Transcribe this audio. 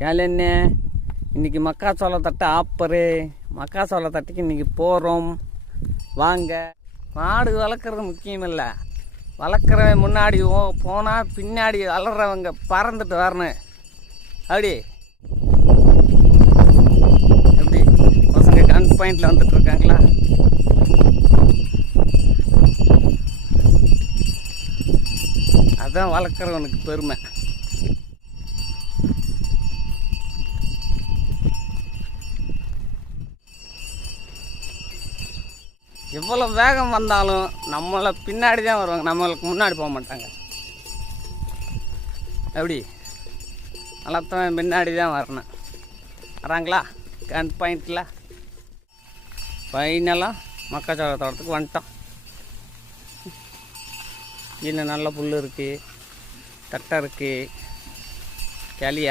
கேளண்ணே, இன்றைக்கி மக்காச்சோள தட்டை ஆப்பரு. மக்காச்சோள தட்டைக்கு இன்றைக்கி போகிறோம் வாங்க. மாடு வளர்க்குறது முக்கியம் இல்லை, வளர்க்குறவன் முன்னாடி போனால் பின்னாடி வளர்கிறவங்க பறந்துட்டு வரணும். அப்படி எப்படி பசங்க கன் பாயிண்டில் வந்துட்டு இருக்காங்களா? அதான் வளர்க்குறவனுக்கு பெருமை. எவ்வளோ வேகம் வந்தாலும் நம்மளை பின்னாடி தான் வருவாங்க, நம்மளுக்கு முன்னாடி போக மாட்டாங்க. எப்படி வளர்த்தவன் பின்னாடி தான் வரணும். வராங்களா கன் பாயிண்டில்? ஃபைனலாக மக்காச்சோள தோட்டத்துக்கு வந்துட்டோம். இன்னும் நல்ல புல் இருக்குது, தட்டை இருக்குது, கிளி